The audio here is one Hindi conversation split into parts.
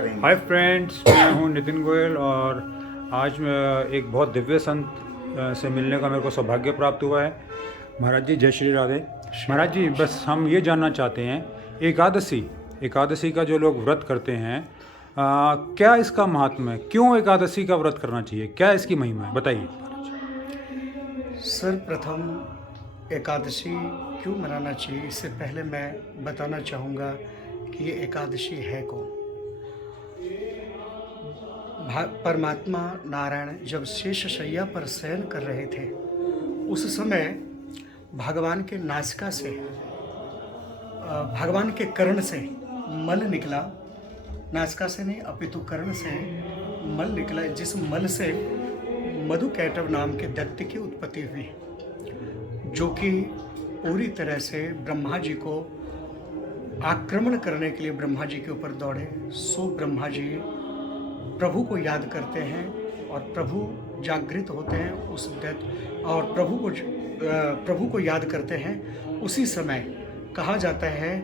करेंगे। हाय फ्रेंड्स, मैं हूं नितिन गोयल और आज एक बहुत दिव्य संत से मिलने का मेरे को सौभाग्य प्राप्त हुआ है। महाराज जी जय श्री राधे। महाराज जी, बस हम ये जानना चाहते हैं, एकादशी का जो लोग व्रत करते हैं, क्या इसका महात्म्य है? क्यों एकादशी का व्रत करना चाहिए? क्या इसकी महिमा है, बताइए। सर्वप्रथम एकादशी क्यों मनाना चाहिए, इससे पहले मैं बताना चाहूँगा कि ये एकादशी है कौन। परमात्मा नारायण जब शेष शैया पर शयन कर रहे थे, उस समय भगवान के नासिका से, भगवान के कर्ण से मल निकला। नासिका से नहीं अपितु कर्ण से मल निकला, जिस मल से मधुकैटव नाम के दैत्य की उत्पत्ति हुई, जो कि पूरी तरह से ब्रह्मा जी को आक्रमण करने के लिए ब्रह्मा जी के ऊपर दौड़े। सो ब्रह्मा जी प्रभु को याद करते हैं और प्रभु जागृत होते हैं उस दैत्य, और प्रभु को याद करते हैं। उसी समय कहा जाता है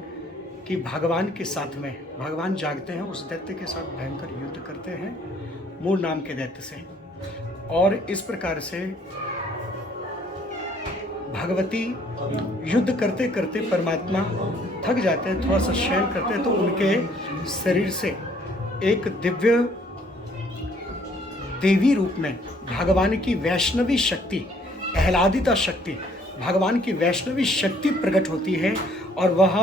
कि भगवान के साथ में भगवान जागते हैं, उस दैत्य के साथ भयंकर युद्ध करते हैं, मूल नाम के दैत्य से। और इस प्रकार से भगवती युद्ध करते करते परमात्मा थक जाते हैं, थोड़ा सा शयन करते हैं, तो उनके शरीर से एक दिव्य देवी रूप में भगवान की वैष्णवी शक्ति, आह्लादिता शक्ति, भगवान की वैष्णवी शक्ति प्रकट होती है। और वह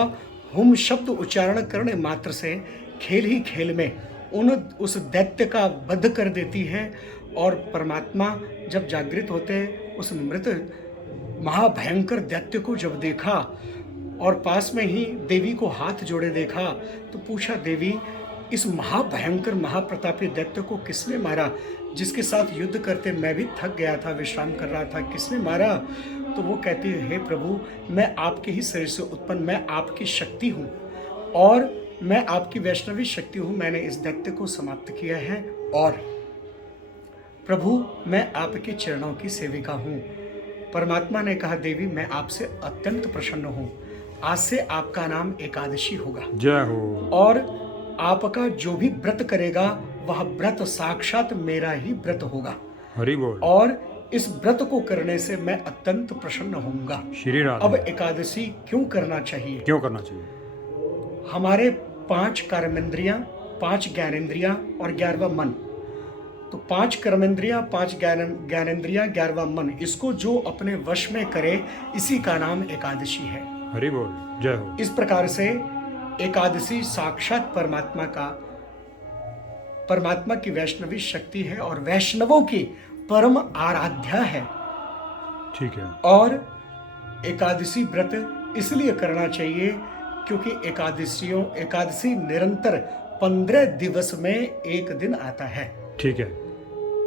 हुम शब्द उच्चारण करने मात्र से खेल ही खेल में उस दैत्य का वध कर देती है। और परमात्मा जब जागृत होते हैं, उस मृत महाभयंकर दैत्य को जब देखा और पास में ही देवी को हाथ जोड़े देखा, तो पूछा, देवी इस महाभयंकर महाप्रतापी दैत्य को किसने मारा, जिसके साथ युद्ध करते मैं भी थक गया था, विश्राम कर रहा था, किसने मारा? तो वो कहती है, हे प्रभु, मैं आपके ही शरीर से उत्पन्न, मैं आपकी शक्ति हूँ और मैं आपकी वैष्णवी शक्ति हूँ, मैंने इस दैत्य को समाप्त किया है। और प्रभु, मैं आपके चरणों की सेविका हूँ। परमात्मा ने कहा, देवी मैं आपसे अत्यंत प्रसन्न हूँ, आज से आपका नाम एकादशी होगा। जय हो। और आपका जो भी व्रत करेगा वह व्रत साक्षात मेरा ही व्रत होगा। हरि बोल। और इस व्रत को करने से मैं अत्यंत प्रसन्न होऊंगा। श्री राधे। अब एकादशी क्यों करना चाहिए? क्यों करना चाहिए? हमारे 5 कर्मेंद्रियां, 5 ज्ञानेंद्रियां और 11वां मन। तो 5 कर्मेंद्रियां, 5 ज्ञानेंद्रियां, 11वां मन, इसको जो अपने वश में करे, इसी का नाम एकादशी है। हरि बोल। जय हो। इस प्रकार से एकादशी साक्षात परमात्मा की वैष्णवी शक्ति है और वैष्णवों की परम आराध्या है। ठीक है। और एकादशी व्रत इसलिए करना चाहिए क्योंकि एकादशी निरंतर 15 दिवस में एक दिन आता है। ठीक है।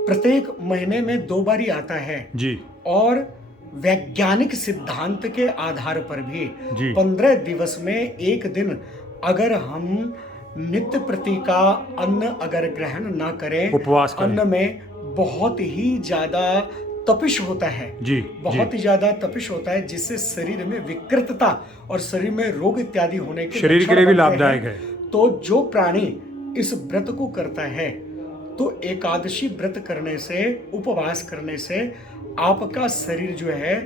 प्रत्येक महीने में 2 बार ही आता है जी। और वैज्ञानिक सिद्धांत के आधार पर भी जी। 15 दिवस में एक दिन अगर हम नित्य प्रति का अन्न अगर ग्रहण ना करें, उपवास करें, अन्न में बहुत ही ज्यादा तपिश होता है। जी। बहुत ही ज्यादा तपिश होता है, जिससे शरीर में विकृतता और शरीर में रोग इत्यादि होने के शरीर के लिए भी लाभदायक है। तो जो प्राणी इस व्रत को करता है, तो एकादशी व्रत करने से, उपवास करने से आपका शरीर जो है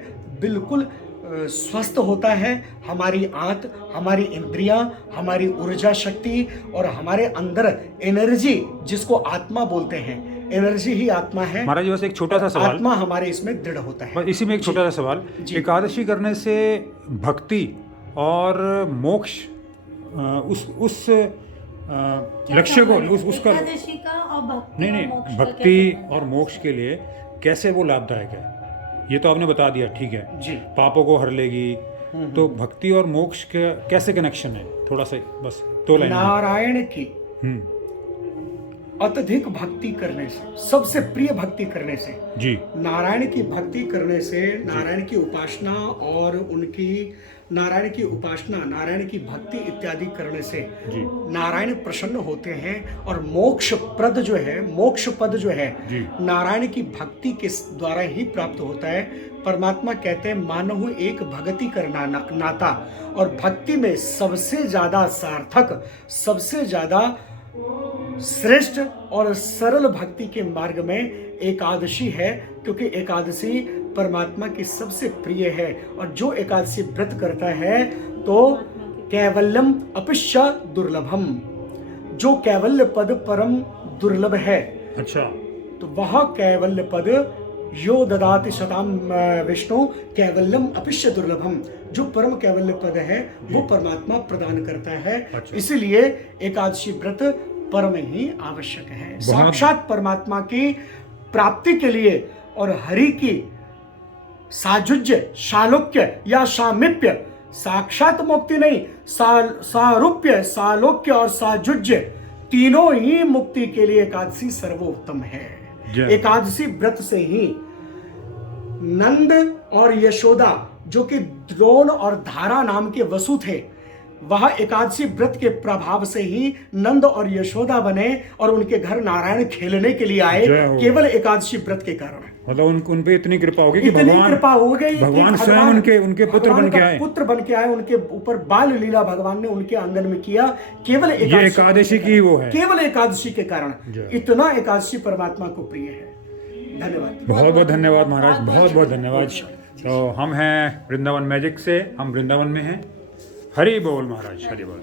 बिल्कुल स्वस्थ होता है। हमारी आंत, हमारी इंद्रियां, हमारी ऊर्जा शक्ति और हमारे अंदर एनर्जी, जिसको आत्मा बोलते हैं, एनर्जी ही आत्मा है। महाराज जी, बस एक छोटा सा सवाल, आत्मा हमारे इसमें दृढ़ होता है। बस इसी में एक छोटा सा सवाल, एकादशी करने से भक्ति और मोक्ष उस लक्ष्य को उसका नहीं, भक्ति और मोक्ष के लिए कैसे वो लाभदायक है? ये तो आपने बता दिया, ठीक है जी। पापों को हर लेगी, तो भक्ति और मोक्ष का कैसे कनेक्शन है? थोड़ा सा बस 2 लाइन। नारायण की अत्यधिक भक्ति करने से, सबसे प्रिय भक्ति करने से, जी, नारायण की भक्ति करने से, नारायण की उपासना और नारायण की भक्ति इत्यादि करने से जी, नारायण प्रसन्न होते हैं। और मोक्ष पद जो है जी, नारायण की भक्ति के द्वारा ही प्राप्त होता है। परमात्मा कहते हैं, मानहु एक भक्ति करना नाता, और भक्ति में सबसे ज्यादा सार्थक, सबसे ज्यादा श्रेष्ठ और सरल भक्ति के मार्ग में एकादशी है, क्योंकि एकादशी परमात्मा की सबसे प्रिय है। और जो एकादशी व्रत करता है तो कैवल्यम अपिश्य दुर्लभम, जो कैवल्य पद परम दुर्लभ है। अच्छा, तो वह कैवल्य पद यो ददाति शताम विष्णु कैवल्यम अपिश्य दुर्लभम, जो परम कैवल्य पद है वो परमात्मा प्रदान करता है। अच्छा। इसलिए एकादशी व्रत परम ही आवश्यक है, साक्षात परमात्मा की प्राप्ति के लिए और हरि की साजुज्य, सालोक्य या सामीप्य, साक्षात मुक्ति नहीं, सारूप्य, सालोक्य और साजुज्य, तीनों ही मुक्ति के लिए एकादशी सर्वोत्तम है। एकादशी व्रत से ही नंद और यशोदा, जो कि द्रोण और धारा नाम के वसु थे, वह एकादशी व्रत के प्रभाव से ही नंद और यशोदा बने और उनके घर नारायण खेलने के लिए आए, केवल एकादशी व्रत के कारण। मतलब उन पे इतनी कृपा होगी कि इतनी कृपा हो गई, भगवान स्वयं उनके पुत्र बन के आए, पुत्र बन के आए, उनके ऊपर बाल लीला भगवान ने उनके आंगन में किया, केवल एकादशी की वो है, केवल एकादशी के कारण। इतना एकादशी परमात्मा को प्रिय है। धन्यवाद, बहुत बहुत धन्यवाद महाराज, बहुत बहुत धन्यवाद। तो हम हैं वृंदावन मैजिक से, हम वृंदावन में हैं। हरि बोल महाराज, हरि बोल।